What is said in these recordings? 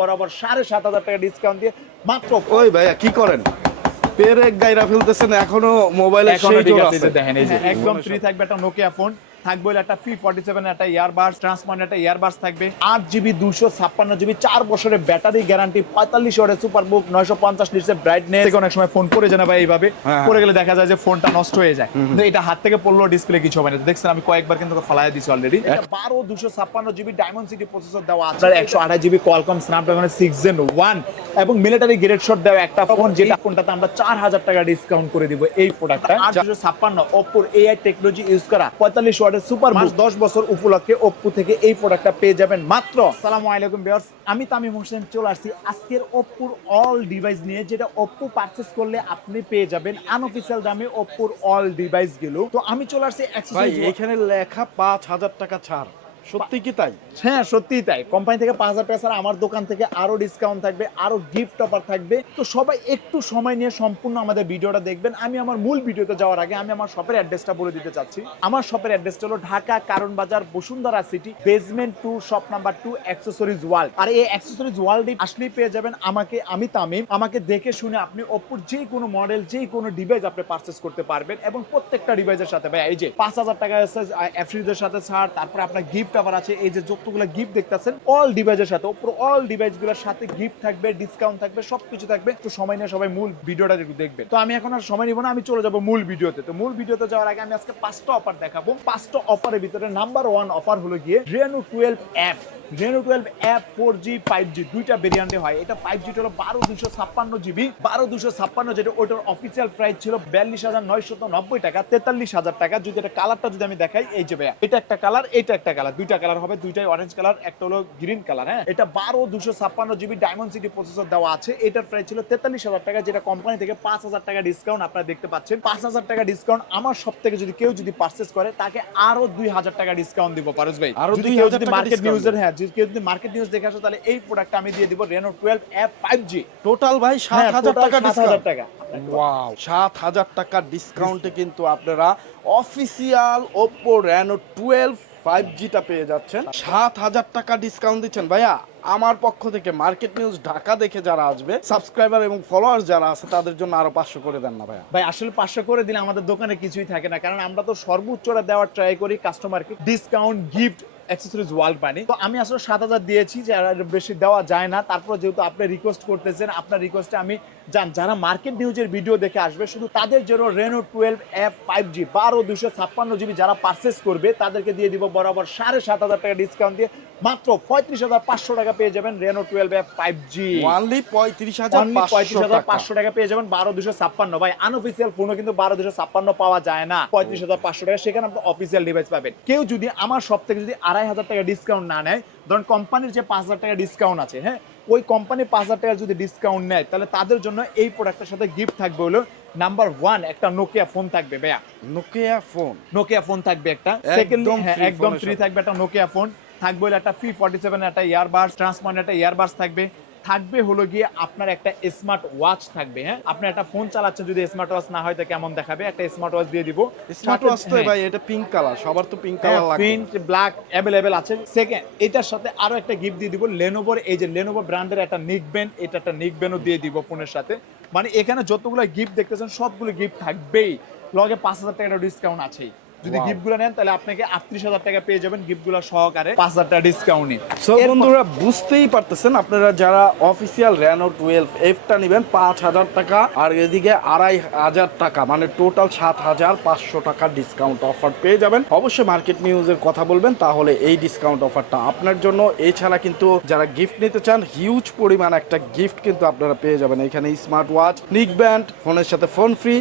বরাবর সাড়ে সাত হাজার টাকা ডিসকাউন্ট দিয়ে মাত্র ওই ভাইয়া কি করেন? পেরেক গাইরা ফেলতেছেন এখনও মোবাইলে এখনও সেই ঠিক আছে, আছে। এই যে দেখেন একদম ফ্রি থাকবে একটা নোকিয়া ফোন থাকবে একটা ফি ফর্টি সেভেন একটা ইয়ারবাস ট্রান্সপন্ড একটা ইয়ারবাস থাকবে। আট জিবি দুশো ছাপ্পান্ন জিবি চার বছরের ব্যাটারি গ্যারান্টি পঁয়তাল্লিশ ওয়াটের সুপার বুক নয়শো পঞ্চাশ লিটার ব্রাইটনেস অনেক সময় ফোন পড়ে যায় না ভাই এইভাবে। হ্যাঁ। পড়ে গেলে দেখা যায় যে ফোনটা নষ্ট হয়ে যায়। কিন্তু এটা হাত থেকে পড়ল ডিসপ্লে কিছু হবে না। দেখছেন আমি কয়েকবার কিন্তু ফলাই দিছি অলরেডি বারো দুশো ছাপ্পান্ন জিবি ডায়মন্ড সিটি প্রসেসর দেওয়া আছে। একশো আঠাশ জিবি কলকম স্ন্যাপড্রাগনের সিক্স জেন ওয়ান এবং মিলিটারি গ্রেড শট দেওয়া একটা ফোন যেটা ফোনটাতে আমরা চার হাজার টাকা ডিসকাউন্ট করে দিব এই প্রোডাক্টটা আট দুশো ছাপ্পান্ন ওপ্পোর এআই টেকনোলজি ইউজ করা পঁয়তাল্লিশ ওয়াটের সুপার মাস দশ বছর উপলক্ষে ওপ্পো থেকে এই প্রোডাক্টটা পেয়ে যাবেন মাত্র। সালাম আলাইকুম বিয়ার্স আমি তামিম হোসেন চলে আসছি। আজকের ওপ্পোর অল ডিভাইস নিয়ে যেটা ওপ্পো পারচেস করলে আপনি পেয়ে যাবেন আনঅফিসিয়াল দামে ওপ্পোর অল ডিভাইসগুলো। তো আমি চলে আসছি এখানে লেখা পাঁচ হাজার টাকা ছাড়। সত্যি কি তাই? হ্যাঁ তাই। কোম্পানি থেকে পাঁচ হাজার টাকা আমার দোকান থেকে ডিসকাউন্ট থাকবে গিফট অফার থাকবে। তো সবাই একটু সময় নিয়ে সম্পূর্ণ আমাদের ভিডিওটা দেখবেন। আমি আমার মূল ভিডিওতে যাওয়ার আগে আমি আমার শপের অ্যাড্রেসটা বলে দিতে চাচ্ছি। আমার শপের অ্যাড্রেসটা হলো Dhaka Karwan Bazar Bashundhara city two shop number two accessories world আর এই অ্যাক্সেসরিজ ওয়ার্ল্ডে আসলেই পেয়ে যাবেন আমাকে, আমি তামিম। আমাকে দেখে শুনে আপনি ওপ্পোর যে কোনো মডেল যে কোনো ডিভাইস আপনি পারচেস করতে পারবেন। এবং প্রত্যেকটা ডিভাইসের সাথে ভাই, এই যে পাঁচ হাজার টাকা এফরিজের সাথে ছাড়, তারপরে আপনার গিফট আবার আছে এই যে যতগুলো গিফট দেখতেছেন অল ডিভাইসের সাথে ওপর অল ডিভাইসগুলোর সাথে গিফট থাকবে ডিসকাউন্ট থাকবে, সবকিছু থাকবে। একটু সময় নিয়ে সবাই মূল ভিডিওটা দেখবেন। তো আমি এখন আর সময় নিব না, আমি চলে যাব মূল ভিডিওতে। তো মূল ভিডিওতে যাওয়ার আগে আমি আজকে পাঁচটা অফার দেখাবো। পাঁচটা অফারের ভিতরে নাম্বার ওয়ান অফার হলো গিয়ে Reno twelve F Reno twelve F four G five G দুইটা ভেরিয়েন্টে হয়। এটা ফাইভ জি হলো বারো দুশো ছাপ্পান্ন জিবি বারো দুশো ছাপ্পান্ন যেটা ওটার অফিসিয়াল প্রাইস ছিল বিয়াল্লিশ হাজার নয়শত নব্বই টাকা, তেতাল্লিশ হাজার টাকা। যদি এটা কালারটা যদি আমি দেখাই, এই যে ভাইয়া, এটা একটা কালার এটা একটা কালার দুইটা কালার হবে দুইটাই অরেঞ্জ কালার একটা হলো গ্রিন কালার হ্যাঁ? এটা বারো দুশো ছাপ্পান্ন জিবি ডায়মন্ড সিটি প্রসেসর দেওয়া আছে। এটার প্রাইস ছিল তেতাল্লিশ হাজার টাকা যেটা কোম্পানি থেকে পাঁচ হাজার টাকা ডিসকাউন্ট আপনারা দেখতে পাচ্ছেন। পাঁচ হাজার টাকা ডিসকাউন্ট আমার সব থেকে যদি কেউ যদি পার্চেস করে তাকে আরও দুই হাজার টাকা ডিসকাউন্ট দিব পারস ভাই। আরও যদি 2000 কেউ যদি মার্কেট নিউজের হ্যাঁ যদি কেউ যদি মার্কেট নিউজ দেখে আসো তাহলে এই প্রোডাক্ট আমি দিয়ে দিব Reno twelve F five G total ভাই সাত হাজার টাকা হাজার টাকা। ওয়াও সাত হাজার টাকা ডিসকাউন্টে কিন্তু আপনারা official Oppo Reno twelve five জিটা পেয়ে যাচ্ছেন। সাত হাজার টাকা ডিসকাউন্ট দিচ্ছেন। ভাইয়া, আমার পক্ষ থেকে মার্কেট নিউজ ঢাকা দেখে যারা আসবে সাবস্ক্রাইবার এবং ফলোয়ার যারা আছে, তাদের জন্য আরও পাঁচশো করে দেন না ভাইয়া। ভাই, আসলে পাঁচশো করে দিলে আমাদের দোকানে কিছুই থাকে না। কারণ আমরা তো সর্বোচ্চটা দেওয়ার ট্রাই করি কাস্টমারকে ডিসকাউন্ট গিফট অ্যাক্সেসরিজ ওয়ার্ল্ড বানি তো আমি আসলে সাত হাজার দিয়েছি যে আর বেশি দেওয়া যায় না। তারপর যেহেতু আপনি রিকোয়েস্ট করতেছেন আপনার রিকোয়েস্টে আমি যান। যারা মার্কেট নিউজের ভিডিও দেখে আসবে শুধু তাদের জন্য Reno twelve F five G বারো দুশো ছাপ্পান্ন জিবি যারা পারচেস করবে তাদেরকে দিয়ে দিব বরাবর সাড়ে সাত হাজার টাকা ডিসকাউন্ট দিয়ে মাত্র পঁয়ত্রিশ হাজার পাঁচশো টাকা পেয়ে যাবেন Reno twelve F five G only পঁয়ত্রিশ হাজার পঁয়ত্রিশ হাজার পাঁচশো টাকা পেয়ে যাবেন বারো দুশো ছাপ্পান্ন। ভাই আনঅফিসিয়াল ফোনও কিন্তু বারো দুশো ছাপ্পান্ন পাওয়া যায় না। পঁয়ত্রিশ হাজার পাঁচশো টাকা সেখানে আপনি অফিসিয়াল ডিভাইস পাবেন। কেউ যদি আমার সব থেকে যদি আড়াই হাজার টাকা ডিসকাউন্ট না নেয়। ধরুন কোম্পানির যে পাঁচ হাজার টাকা ডিসকাউন্ট আছে হ্যাঁ ওই কোম্পানি পাঁচ হাজার টাকা যদি ডিসকাউন্ট নেয় তাহলে তাদের জন্য এই প্রোডাক্টের সাথে গিফট থাকবে হলো নাম্বার ওয়ান একটা নোকিয়া ফোন থাকবে ভাইয়া। নোকিয়া ফোন নোকিয়া ফোন থাকবে একটা। একদম একদম ফ্রি থাকবে একটা নোকিয়া ফোন থাকবে একটা ফি ফর্টি সেভেন একটা ইয়ারবাস ট্রান্সপন্ড একটা ইয়ারবাস থাকবে। থাকবে হলো গিয়ে আপনার একটা স্মার্ট ওয়াচ থাকবে হ্যাঁ? আপনি একটা ফোন চালাচ্ছেন যদি স্মার্ট ওয়াচ না হয় তো কেমন দেখাবে? একটা স্মার্ট ওয়াচ দিয়ে দিব। স্মার্ট ওয়াচ তো ভাই এটা পিঙ্ক কালার সবার তো পিঙ্ক কালার লাগবে। প্রিন্ট ব্ল্যাক অ্যাভেলেবেল আছে। সেকেন্ড এটার সাথে আরও একটা গিফট দিয়ে দিব লেনোভোর এই যে লেনোভো ব্র্যান্ডের একটা নিক ব্যান্ড এটা একটা নিক ব্যান্ডও দিয়ে দিব ফোনের সাথে। মানে এখানে যতগুলো গিফট দেখতেছেন সবগুলো গিফট থাকবেই। লগে পাঁচ হাজার টাকার ডিসকাউন্ট আছেই। যদি Wow. গিফটগুলো নেন তাহলে আপনাকে আটত্রিশ হাজার টাকা পেয়ে যাবেন গিফটগুলো সহকারে। পাঁচ হাজার টাকা ডিসকাউন্টে সো বন্ধুরা বুঝতেই পারতেছেন আপনারা যারা অফিসিয়াল র্যানো টুয়েলভ এফটা নেবেন পাঁচ হাজার টাকা আর এদিকে আড়াই হাজার টাকা মানে টোটাল সাত হাজার পাঁচশো টাকার ডিসকাউন্ট অফার পেয়ে যাবেন। অবশ্যই মার্কেট নিউজের কথা বলবেন তাহলে এই ডিসকাউন্ট অফারটা আপনার জন্য। এছাড়া কিন্তু যারা গিফট নিতে চান হিউজ পরিমাণ একটা গিফট কিন্তু আপনারা পেয়ে যাবেন। এখানে স্মার্ট ওয়াচ নিক ব্যান্ড ফোনের সাথে ফোন ফ্রি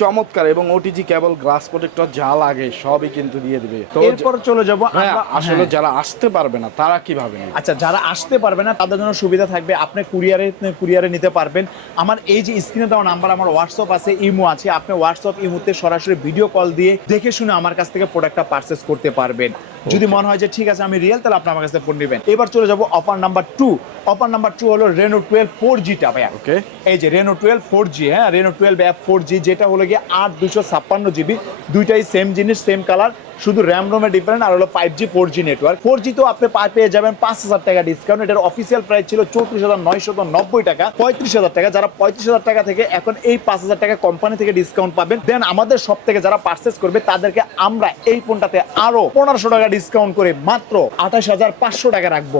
চমৎকার এবং ওটিজি কেবল গ্লাস প্রোটেক্টর যা লাগে সবই কিন্তু দিয়ে দিবে। তো এরপর চলে যাব আমরা- আসলে হ্যাঁ। যারা আসতে পারবে না তারা কীভাবে? আচ্ছা যারা আসতে পারবে না তাদের জন্য সুবিধা থাকবে আপনি কুরিয়ারে কুরিয়ারে নিতে পারবেন। আমার এই যে স্ক্রিনে দেওয়া নাম্বার আমার হোয়াটসঅ্যাপ আছে ইমো আছে আপনি হোয়াটসঅ্যাপ ইমোতে সরাসরি ভিডিও কল দিয়ে দেখে শুনে আমার কাছ থেকে প্রোডাক্টটা পারচেস করতে পারবেন। যদি মনে হয় যে ঠিক আছে আমি রিয়েল তাহলে আপনি আমার কাছে ফোন নেবেন। এবার চলে যাব offer number two offer number two হলো রেনো টুয়েলভ ফোর জিটা ভাইয়া। ওকে এই যে রেনো টুয়েলভ ফোর জি হ্যাঁ Reno twelve F four G যেটা হলো গিয়ে আট দুশো ছাপ্পান্ন জিবি দুইটাই সেম জিনিস সেম কালার শুধু র্যাম রোমে ডিফারেন্ট আর হলো five G four G network four G তো আপনি পেয়ে যাবেন পাঁচ হাজার টাকা ডিসকাউন্ট এটার অফিসিয়াল প্রাইস ছিল চৌত্রিশ হাজার নয়শত নব্বই টাকা। পঁয়ত্রিশ হাজার টাকা। যারা পঁয়ত্রিশ হাজার টাকা থেকে এখন এই পাঁচ হাজার টাকা কোম্পানি থেকে ডিসকাউন্ট পাবেন দেন আমাদের সব থেকে যারা পার্চেস করবে তাদেরকে আমরা এই ফোনটাতে আরও পনেরোশো টাকা ডিসকাউন্ট করে মাত্র আঠাশ হাজার পাঁচশো টাকা রাখব।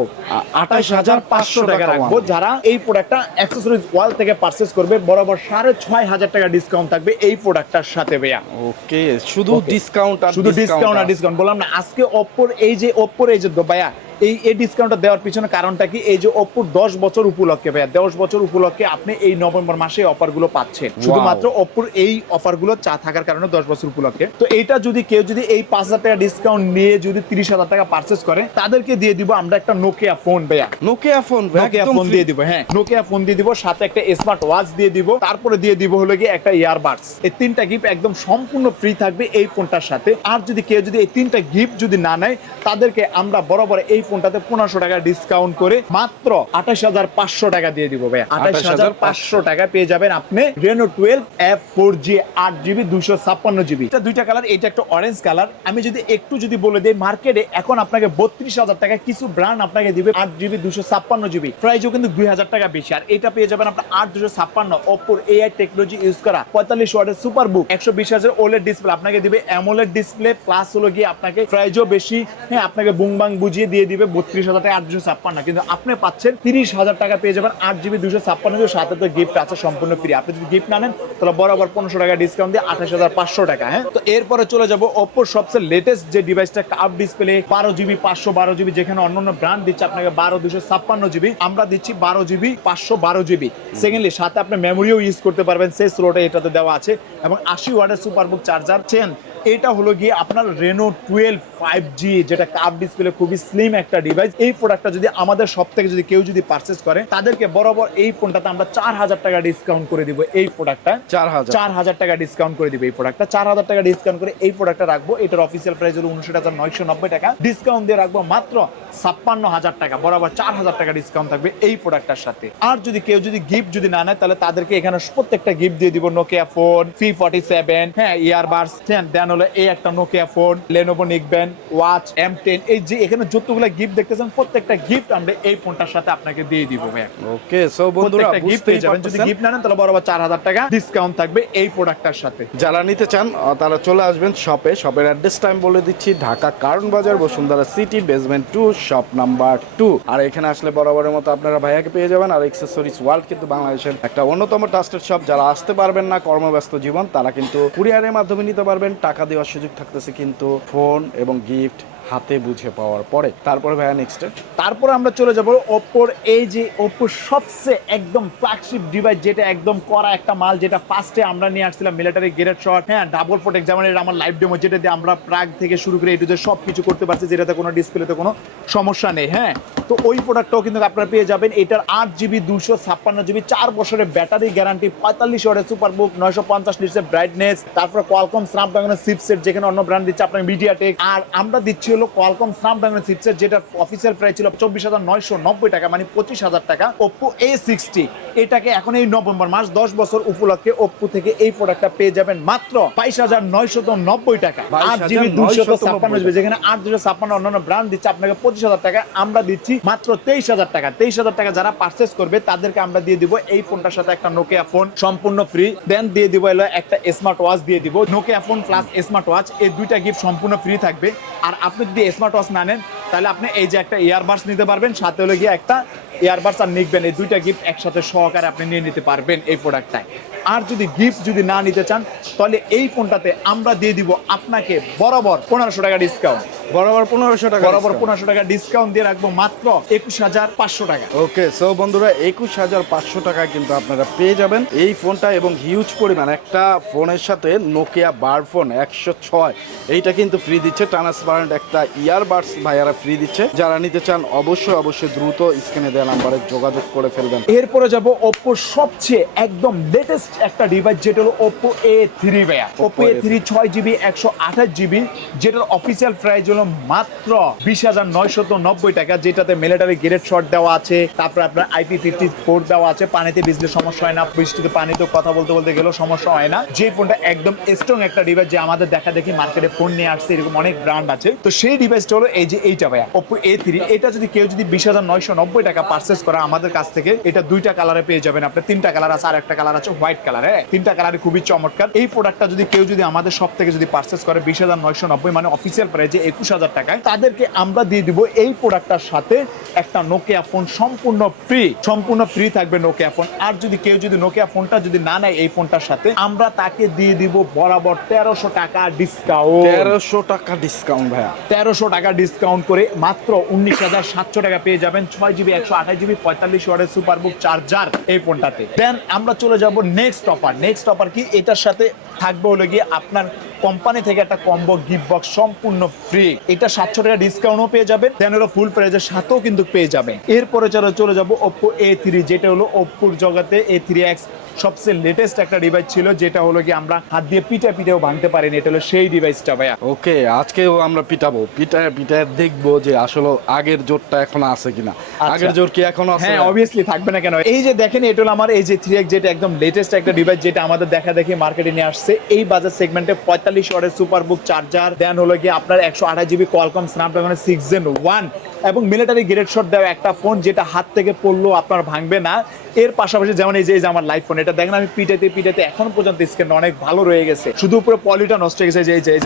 আঠাশ হাজার পাঁচশো টাকা রাখব। যারা এই প্রোডাক্টটা অ্যাক্সেসরিজ ওয়াল থেকে পারচেজ করবে বরাবর সাড়ে ছয় হাজার টাকা ডিসকাউন্ট থাকবে এই প্রোডাক্টটার সাথে ভাইয়া। ওকে শুধু ডিসকাউন্ট শুধু ডিসকাউন্ট আর ডিসকাউন্ট বললাম না আজকে অপর এই যে অপর এই যে ভাইয়া এই এই ডিসকাউন্টটা দেওয়ার পিছনে কারণটা কি? এই যে ওপ্পোর দশ বছর উপলক্ষে ভাইয়া দশ বছর উপলক্ষে আপনি এই নভেম্বর মাসে অফারগুলো পাচ্ছেন। শুধুমাত্র ওপ্পোর এই অফারগুলো চা থাকার কারণে দশ বছর উপলক্ষে। তো এইটা যদি কেউ যদি এই পাঁচ হাজার টাকা ডিসকাউন্ট নিয়ে যদি তিরিশ হাজার টাকা পার্চেস করে তাদেরকে দিয়ে দিব আমরা একটা নোকিয়া ফোন ভাইয়া। নোকিয়া ফোন নোকিয়া ফোন দিয়ে দিব হ্যাঁ। নোকিয়া ফোন দিয়ে দিব সাথে একটা স্মার্ট ওয়াচ দিয়ে দিব তারপরে দিয়ে দিব হলো গিয়ে একটা ইয়ারবাডস এই তিনটা গিফট একদম সম্পূর্ণ ফ্রি থাকবে এই ফোনটার সাথে। আর যদি কেউ যদি এই তিনটা গিফট যদি না নেয় তাদেরকে আমরা বরাবর এই ফোনটাতে পনেরোশো টাকা ডিসকাউন্ট করে মাত্র আঠাশ হাজার পাঁচশো টাকা দিয়ে দিব ভাই আঠাশ হাজার পাঁচশো টাকা পেয়ে যাবেন আপনি Reno twelve F four G আট জিবি দুশো ছাপ্পান্ন জিবি এটা দুইটা কালার এটা একটা অরেঞ্জ কালার আমি যদি একটু যদি বলে দিই মার্কেটে এখন আপনাকে বত্রিশ হাজার টাকা কিছু ব্র্যান্ড আপনাকে দিবে আট জিবি দুশো ছাপ্পান্ন জিবি প্রাইসও কিন্তু দুই হাজার টাকা বেশি। আর এটা পেয়ে যাবেন আপনার আট দুশো ছাপ্পান্ন ওপোর এআই টেকনোলজি ইউজ করা। পঁয়তাল্লিশ ওয়াটের সুপার বুক একশো বিশ হাজার ওলের ডিসপ্লে আপনাকে দিবে। অ্যামোলেড ডিসপ্লে প্লাস হলো গিয়ে আপনাকে প্রাইজও বেশি। হ্যাঁ আপনাকে বুংবাং বুঝিয়ে দিয়ে দিবে বত্রিশ হাজার টাকা আট দুশো ছাপ্পান্ন। কিন্তু আপনি পাচ্ছেন তিরিশ হাজার টাকা পেয়ে যাবেন আট জিবি দুশো ছাপ্পান্ন সাথে তো গিফট আছে, সম্পূর্ণ ফ্রি আপনি যদি গিফট না নেন, তাহলে বরাবর পনেরোশো টাকা ডিসকাউন্ট দিয়ে আঠাশ হাজার পাঁচশো টাকা হ্যাঁ? তো এরপরে চলে যাব ওপ্পোর সবচেয়ে লেটেস্ট যে ডিভাইসটা কাপ ডিসপ্লে বারো জিবি, পাঁচশো বারো জিবি, যেখানে অন্যান্য ব্র্যান্ড দিচ্ছে আপনাকে বারো দুশো ছাপ্পান্ন জিবি। আমরা দিচ্ছি বারো জিবি, পাঁচশো বারো জিবি। সেকেন্ডলি সাথে আপনি মেমোরিও ইউজ করতে পারবেন, সেই স্লোটে এটাতে দেওয়া আছে। এবং আশি ওয়াটের সুপারবুক চার্জার চেন এটা হলো গিয়ে আপনার রেনো টুয়েলভ ফাইভ জি যেটা কাপ ডিসপ্লে খুবই স্লিম একটা ডিভাইস এই প্রোডাক্টটা যদি আমাদের সব থেকে যদি কেউ যদি পারচেস করে তাদেরকে বরাবর এই ফোনটাতে আমরা চার হাজার টাকা ডিসকাউন্ট করে দিব এই প্রোডাক্টটা চার হাজার। চার হাজার টাকা ডিসকাউন্ট করে দিবে এই প্রোডাক্টটা চার হাজার টাকা ডিসকাউন্ট করে এই প্রোডাক্টটা রাখব। এটার অফিসিয়াল প্রাইস হলো উনষাট হাজার নয়শো নব্বই টাকা। ডিসকাউন্ট দিয়ে রাখব মাত্র ছাপ্পান্ন হাজার টাকা। বরাবর চার হাজার টাকা ডিসকাউন্ট থাকবে এই প্রোডাক্টটার সাথে। আর যদি কেউ যদি গিফট যদি না নেয় তাহলে তাদেরকে এখানে প্রত্যেকটা গিফট দিয়ে দিব নোকিয়া ফোন ফি ফর্টি সেভেন হ্যাঁ ইয়ারবাডস দেন হলো এই একটা নোকিয়া ফোন লেনোভো নিকবেন ওয়াচ এম টেন এই যে এখানে যতগুলো গিফট দেখতেছেন প্রত্যেকটা গিফট আমরা এই ফোনটার সাথে আপনাকে দিয়ে দিব ভাই ওকে সো বন্ধুরা গিফট পেয়ে যাবেন। যদি গিফট না নেন তাহলে বরাবর চার হাজার টাকা ডিসকাউন্ট থাকবে এই প্রোডাক্টটার সাথে। যারা নিতে চান তারা চলে আসবেন শপে শপের অ্যাড্রেস টাইম বলে দিচ্ছি Dhaka Karwan Bazar Bashundhara city basement two shop number two আর এখানে আসলে বরাবরের মতো আপনারা ভাইয়াকে পেয়ে যাবেন। আর এক্সেসরিজ ওয়ার্ল্ড কিন্তু বাংলাদেশের একটা অন্যতম ট্রাস্টেড শপ যারা আসতে পারবেন না কর্মব্যস্ত জীবন তারা কিন্তু কুরিয়ারের মাধ্যমে নিতে পারবেন। টাকা দেওয়ার সুযোগ থাকতেছে কিন্তু ফোন এবং গিফট হাতে বুঝে পাওয়ার পরে। তারপরে ভাইয়া নেক্সট তারপরে আমরা চলে যাব ওপ্পোর এই যে ওপ্পোর সবচেয়ে একদম ফ্ল্যাগশিপ ডিভাইস যেটা একদম করা একটা মাল, যেটা ফার্স্টে আমরা নিয়ে আসছিলাম মিলিটারি গ্রেড শট হ্যাঁ ডাবল যেমন এটা আমার লাইভ ডেমো যেটা দিয়ে আমরা প্রাগ থেকে শুরু করে এটুতে সব কিছু করতে পারছি, যেটাতে কোনো ডিসপ্লেতে কোনো সমস্যা নেই হ্যাঁ। তো ওই প্রোডাক্টটাও কিন্তু আপনারা পেয়ে যাবেন। এটার আট জিবি দুশো ছাপ্পান্ন জিবি চার বছরের ব্যাটারি গ্যারান্টি পঁয়তাল্লিশ ওয়াটের সুপার বুক নয়শো পঞ্চাশ নিটসের ব্রাইটনেস তারপরে কোয়ালকম স্ন্যাপড্রাগনের চিপসেট যেখানে অন্য ব্র্যান্ড দিচ্ছে আপনার মিডিয়াটেক আর আমরা দিচ্ছি হলো কোয়ালকম স্ন্যাপড্রাগনের চিপসেট যেটা অফিসিয়াল প্রাইস ছিল চব্বিশ হাজার নয়শো নব্বই টাকা মানে পঁচিশ হাজার টাকা। ওপ্পো এ সিক্সটি এটাকে এখন এই নভেম্বর মাস দশ বছর উপলক্ষে ওপ্পো থেকে এই প্রোডাক্টটা পেয়ে যাবেন মাত্র বাইশ হাজার নয়শত নব্বই টাকা। আট জিবি দুশো ছাপ্পান্ন জিবি যেখানে আট দুশো ছাপ্পান্ন অন্যান্য ব্র্যান্ড দিচ্ছে আপনাকে পঁচিশ হাজার টাকা। আমরা দিচ্ছি মাত্র তেইশ হাজার টাকা। তেইশ হাজার টাকা যারা পার্চেস করবে, তাদেরকে আমরা দিয়ে দিব এই ফোনটার সাথে একটা নোকিয়া ফোন সম্পূর্ণ ফ্রি দেন দিয়ে দিব এলো একটা স্মার্ট ওয়াচ দিয়ে দিব। Nokia phone plus smart watch এই দুইটা গিফট সম্পূর্ণ ফ্রি থাকবে। আর আপনি যদি স্মার্ট ওয়াচ না নেন, তাহলে আপনি এই যে একটা ইয়ারবাডস নিতে পারবেন, সাথে হলে গিয়ে একটা ইয়ারবাডস আর নিকবেন এই দুইটা গিফট একসাথে সহকারে আপনি নিয়ে নিতে পারবেন এই প্রোডাক্টটায় আর যদি গিফট যদি না নিতে চান, তাহলে এই ফোনটাতে আমরা দিয়ে দিব আপনাকে বরাবর পনেরোশো টাকা ডিসকাউন্ট বরাবর পনেরোশো টাকা বরাবর পনেরোশো টাকা ডিসকাউন্ট দিয়ে রাখব মাত্র একুশ হাজার পাঁচশো টাকা। ওকে সো বন্ধুরা একুশ হাজার পাঁচশো টাকা কিন্তু আপনারা পেয়ে যাবেন এই ফোনটা এবং হিউজ পরিমাণ একটা ফোনের সাথে নোকিয়া বার ফোন একশো ছয়। এইটা কিন্তু ফ্রি দিচ্ছে ট্রান্সপারেন্ট একটা ইয়ারবাডস ভাইয়ারা ফ্রি দিচ্ছে। যারা নিতে চান অবশ্যই অবশ্যই দ্রুত স্ক্রিনে দেওয়া নাম্বারে যোগাযোগ করে ফেলবেন। এরপরে যাব ওপ্পো সবচেয়ে একদম লেটেস্ট একটা ডিভাইস যেটা হলো ওপ্পো এ থ্রি ভাইয়া। ওপ্পো এ থ্রি ছয় জিবি একশো আঠাশ জিবি যেটার অফিসিয়াল প্রাইস হলো মাত্র বিশ হাজার নয়শত নব্বই টাকা যেটাতে মিলিটারি গ্রেড শট দেওয়া আছে তারপরে আপনার আইপি ফিফটি ফোর দেওয়া আছে পানিতে ভিজলে সমস্যা হয় না বৃষ্টিতে পানিতে কথা বলতে বলতে গেলেও সমস্যা হয় না। যে ফোনটা একদম স্ট্রং একটা ডিভাইস যে আমাদের দেখা দেখি মার্কেটে ফোন নিয়ে আসছে এরকম অনেক ব্র্যান্ড আছে। তো সেই ডিভাইসটা হলো এই যে এইটা ভাইয়া ওপো এ থ্রি এটা যদি কেউ যদি বিশ হাজার নয়শো নব্বই টাকা পার্চেস করে আমাদের কাছ থেকে এটা দুইটা কালারে পেয়ে যাবেন আপনার তিনটা কালার আছে আর একটা কালার আছে হোয়াইট কালার হ্যাঁ তিনটা কালারে খুবই চমৎকার। এই প্রোডাক্টটা যদি কেউ যদি আমাদের সব থেকে যদি পার্চেস করে বিশ হাজার নয়শো নব্বই মানে অফিসিয়াল প্রাইজে একুশ হাজার টাকায় তাদেরকে আমরা দিয়ে দিব এই প্রোডাক্টটার সাথে একটা নোকিয়া ফোন সম্পূর্ণ ফ্রি সম্পূর্ণ ফ্রি থাকবে নোকিয়া ফোন আর যদি কেউ যদি নোকিয়া ফোনটা যদি না নেয় এই ফোনটার সাথে আমরা তাকে দিয়ে দিব বরাবর তেরোশো টাকা ডিসকাউন্ট তেরোশো টাকা ডিসকাউন্ট ভাইয়া। তেরোশো টাকা ডিসকাউন্ট করে মাত্র উনিশ হাজার সাতশো টাকা পেয়ে যাবেন ছয় জিবি একশো আঠাশ জিবি পঁয়তাল্লিশ ওয়ার্ডের সুপার বুক চার্জার এই ফোনটাতে দেন আমরা চলে যাব নেক্সট অফার নেক্সট অফার কি? এটার সাথে থাকবে হলো গিয়ে আপনার কোম্পানি থেকে একটা কম্বো গিফট বক্স সম্পূর্ণ ফ্রি এটা সাতশো টাকা ডিসকাউন্টও পেয়ে যাবেন দেন হলো ফুল প্রাইজের সাথেও কিন্তু পেয়ে যাবেন। এরপরে চলে চলে যাব ওপ্পো এ থ্রি যেটা হলো ওপ্পোর জগতে এ থ্রি এক্স সবচেয়ে লেটেস্ট একটা ডিভাইস ছিল যেটা হলো কি আমরা হাত দিয়ে পিঠে পিঠেও ভাঙতে পারিনি এটা হলো সেই ডিভাইসটা ভাইয়া। ওকে আজকেও আমরা পিটাবো। পিটায় পিটায় দেখব যে আসলে আগের জোরটা এখনও আছে কিনা। আগের জোর কি এখনও আছে? হ্যাঁ অবভিয়াসলি থাকবে না কেন? এই যে দেখেন এটা হলো আমার এই যে থ্রি এক্স যেটা একদম লেটেস্ট একটা ডিভাইস যেটা আমাদের দেখা দেখি মার্কেটে নিয়ে আসছে এই বাজার সেগমেন্টে পঁয়তাল্লিশ ওয়ার্ডের সুপার বুক চার্জার দেন হলো গিয়ে আপনার একশো আঠাশ জিবি কলকম স্ন্যাপড্রাগনের সিক্স জেন ওয়ান এবং মিলিটারি গ্রেড শট দেওয়া একটা ফোন যেটা হাত থেকে পড়লেও আপনার ভাঙবে না। এর পাশাপাশি যেমন এই যে আমার লাইফ ফোন এটা দেখেন আমি পিটাতে পিটাতে এখন পর্যন্ত স্ক্রিন অনেক ভালো রয়ে গেছে। শুধু উপরে পলিটা নষ্ট হয়ে গেছে যে এই যে এই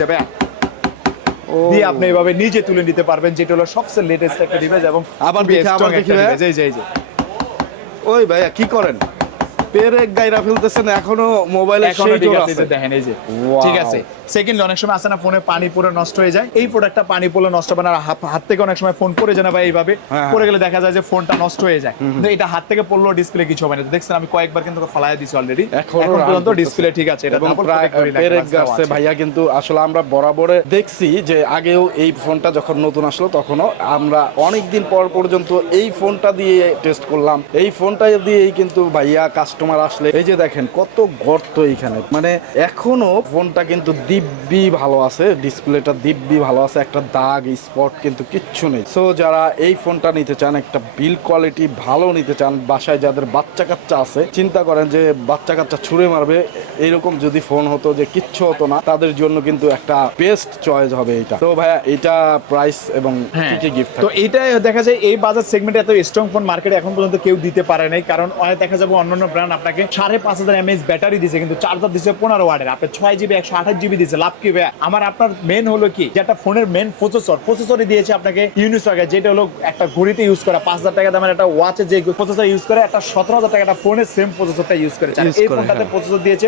ও, দিয়ে আপনি এভাবে নিজে তুলে নিতে পারবেন যেটা হলো সবচেয়ে লেটেস্ট একটা ডিভাইস এবং আবার দেখি ওই ভাইয়া কি করেন? পেরেক গাইরা ফেলতেছেন এখনও মোবাইলে এখনও সেই দেখেন এই যে। ঠিক আছে। সেকেন্ডলি অনেক সময় আসে না ফোনে পানি পরে নষ্ট হয়ে যায়। এই প্রোডাক্টটা পানি পড়লে নষ্ট হবে না হাত- থেকে অনেক সময় ফোন পড়ে যায় না বা এইভাবে। হ্যাঁ। পড়ে গেলে দেখা যায় যে ফোনটা নষ্ট হয়ে যায়। কিন্তু এটা হাত থেকে পড়লেও ডিসপ্লে কিছু হবে না। দেখছেন আমি কয়েকবার কিন্তু ফালাই দিছি অলরেডি এখন পর্যন্ত ডিসপ্লে ঠিক আছে এটা। ভাইয়া কিন্তু আসলে আমরা বরাবরে দেখছি যে আগেও এই ফোনটা যখন নতুন আসলো তখনও আমরা অনেক দিন পর পর্যন্ত এই ফোনটা দিয়ে টেস্ট করলাম। এই ফোনটা দিয়েই কিন্তু ভাইয়া কাস্টমার আসলে এই যে দেখেন কত গর্ত এইখানে। মানে এখনও ফোনটা কিন্তু দিব্যি ভালো আছে ডিসপ্লেটা দিব্যি ভালো আছে একটা দাগ স্পট কিন্তু কিচ্ছু নেই। সো যারা এই ফোনটা নিতে চান একটা বিল কোয়ালিটি ভালো নিতে চান বাসায় যাদের বাচ্চা কাচ্চা আছে চিন্তা করেন যে বাচ্চা কাচ্চা ছুঁড়ে মারবে এইরকম যদি ফোন হতো যে কিচ্ছু হতো না তাদের জন্য কিন্তু একটা বেস্ট চয়েস হবে এটা। তো ভাইয়া এটা প্রাইস এবং কি কি গিফট তো এইটা দেখা যায় এই বাজার সেগমেন্টে এত স্ট্রং ফোন মার্কেটে এখন পর্যন্ত কেউ দিতে পারে নাই কারণ দেখা যাবে অন্যান্য ব্র্যান্ড আপনাকে সাড়ে পাঁচ হাজার এমএএস ব্যাটারি দিছে কিন্তু চার্জার দিছে পনেরো ওয়ার্ডের আপনি ছয় জিবি একশো আঠাশ জিবি দিছে লাভ কি আমার আপনার মেন হলো কি? যে একটা ফোনের মেন প্রসেসর প্রসেসরই দিয়েছে আপনাকে ইউনিসকে যেটা হলো একটা ঘড়িতে ইউজ করা পাঁচ হাজার টাকা দামের একটা ওয়াচে যে প্রসেসর ইউজ করে একটা সতেরো হাজার টাকা একটা ফোনের সেম প্রসেসরটা ইউজ করে। এই ফোনটাতে হ্যাঁ। প্রসেসর দিয়েছে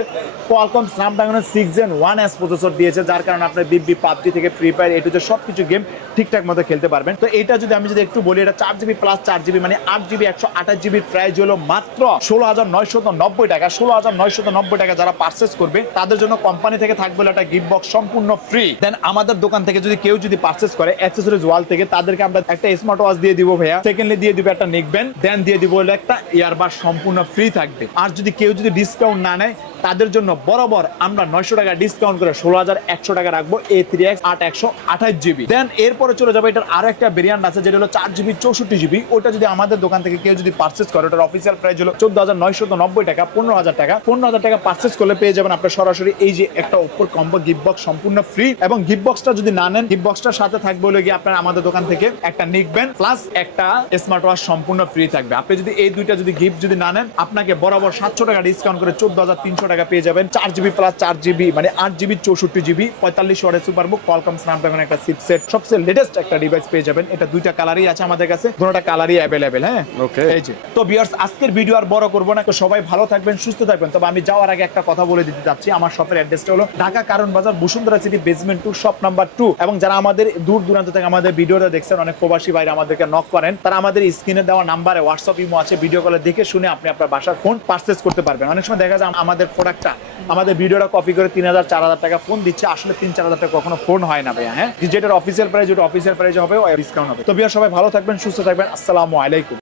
Qualcomm স্ন্যাপড্রাগনের six Gen one S processor দিয়েছে যার কারণে আপনার বিবি পাবজি থেকে ফ্রি ফায়ার এটুতে সবকিছু গেম ঠিকঠাক মতো খেলতে পারবেন। তো এটা যদি আমি যদি একটু বলি এটা চার জিবি প্লাস চার জিবি মানে আট জিবি একশো আঠাশ জিবির প্রাইস হলো মাত্র ষোলো হাজার নয়শত নব্বই টাকা। ষোলো হাজার নয়শত নব্বই টাকা যারা পার্চেস করবে তাদের জন্য কোম্পানি থেকে থাকবে একটা গিফট বক্স সম্পূর্ণ ফ্রি দেন আমাদের দোকান থেকে যদি কেউ যদি পার্চেস করে অ্যাক্সেসরিজ ওয়াল থেকে, তাদেরকে আমরা একটা স্মার্ট ওয়াচ দিয়ে দিব ভাইয়া। সেকেন্ডলি দিয়ে দিব একটা নেকবেন দেন দিয়ে দিব একটা ইয়ারবাড সম্পূর্ণ ফ্রি থাকবে। আর যদি কেউ যদি ডিসকাউন্ট না নেয়, তাদের জন্য বরাবর আমরা নয়শো টাকা ডিসকাউন্ট করে ষোলো হাজার একশো টাকা রাখব এ থ্রি এক্স আট একশো আঠাশ জিবি দেন এরপরে চলে যাবে, এটার আরও একটা ভেরিয়েন্ট আছে, যেটা হলো চার জিবি চৌষট্টি জিবি ওটা যদি আমাদের দোকান থেকে কেউ যদি পার্চেস করে, ওটার অফিসিয়াল প্রাইস হলো চোদ্দ হাজার নয়শো নব্বই টাকা, পনেরো হাজার টাকা। পনেরো হাজার টাকা পার্চেস করলে পেয়ে যাবেন আপনার সরাসরি এই যে একটা ওপর কম্বো গিফট বক্স সম্পূর্ণ ফ্রি এবং গিফট বক্সটা যদি না নেন গিফট বক্সটার সাথে থাকবে হলো গিয়ে আপনার আমাদের দোকান থেকে একটা নিকবেন প্লাস একটা স্মার্ট ওয়াচ সম্পূর্ণ ফ্রি থাকবে। আপনি যদি এই দুইটা যদি গিফট যদি না নেন আপনাকে বরাবর সাতশো টাকা ডিসকাউন্ট করে চোদ্দ হাজার তিনশো টাকা পেয়ে যাবেন। চার জিবি প্লাস চার জিবি মানে আট জিবি চৌষট্টি জিবি পঁয়তাল্লিশ ওয়ারের সুপার বুক কলকম স্ন্যাপড্রাগন একটা সিপসেট সবচেয়ে লেটেস্ট একটা ডিভাইস পেয়ে যাবেন। এটা দুইটা কালারই আছে আমাদের কাছে দুটোটা কালারই অ্যাভেলেবেল হ্যাঁ? Okay. এই যে। তো বিয়ার্স আজকের ভিডিও আর বড় করব না। তো সবাই ভালো থাকবেন সুস্থ থাকবেন। তবে আমি যাওয়ার আগে একটা কথা বলে দিতে চাচ্ছি। আমার শপের অ্যাড্রেসটা হলো Dhaka Karwan Bazar Bashundhara city basement two shop number two এবং যারা আমাদের দূর দূরান্ত থেকে আমাদের ভিডিওটা দেখছেন, অনেক প্রবাসী ভাইরা আমাদেরকে নক করেন, তারা আমাদের স্ক্রিনে দেওয়া নাম্বারে হোয়াটসঅ্যাপ ইমো আছে ভিডিও কলে দেখে শুনে আপনি আপনার বাসার ফোন পারচেস করতে পারবেন। অনেক সময় দেখা যায় আমাদের প্রোডাক্টটা আমাদের ভিডিওটা কপি করে তিন হাজার, চার হাজার টাকা ফোন দিচ্ছে, আসলে তিন, চার হাজার টাকা কখনো ফোন হয় না ভাইয়া হ্যাঁ? যেটার অফিসিয়াল প্রাইস যেটা অফিসিয়াল প্রাইস হবে ডিসকাউন্ট হবে। তো সবাই ভালো থাকবেন, সুস্থ থাকবেন, আসসালামু আলাইকুম।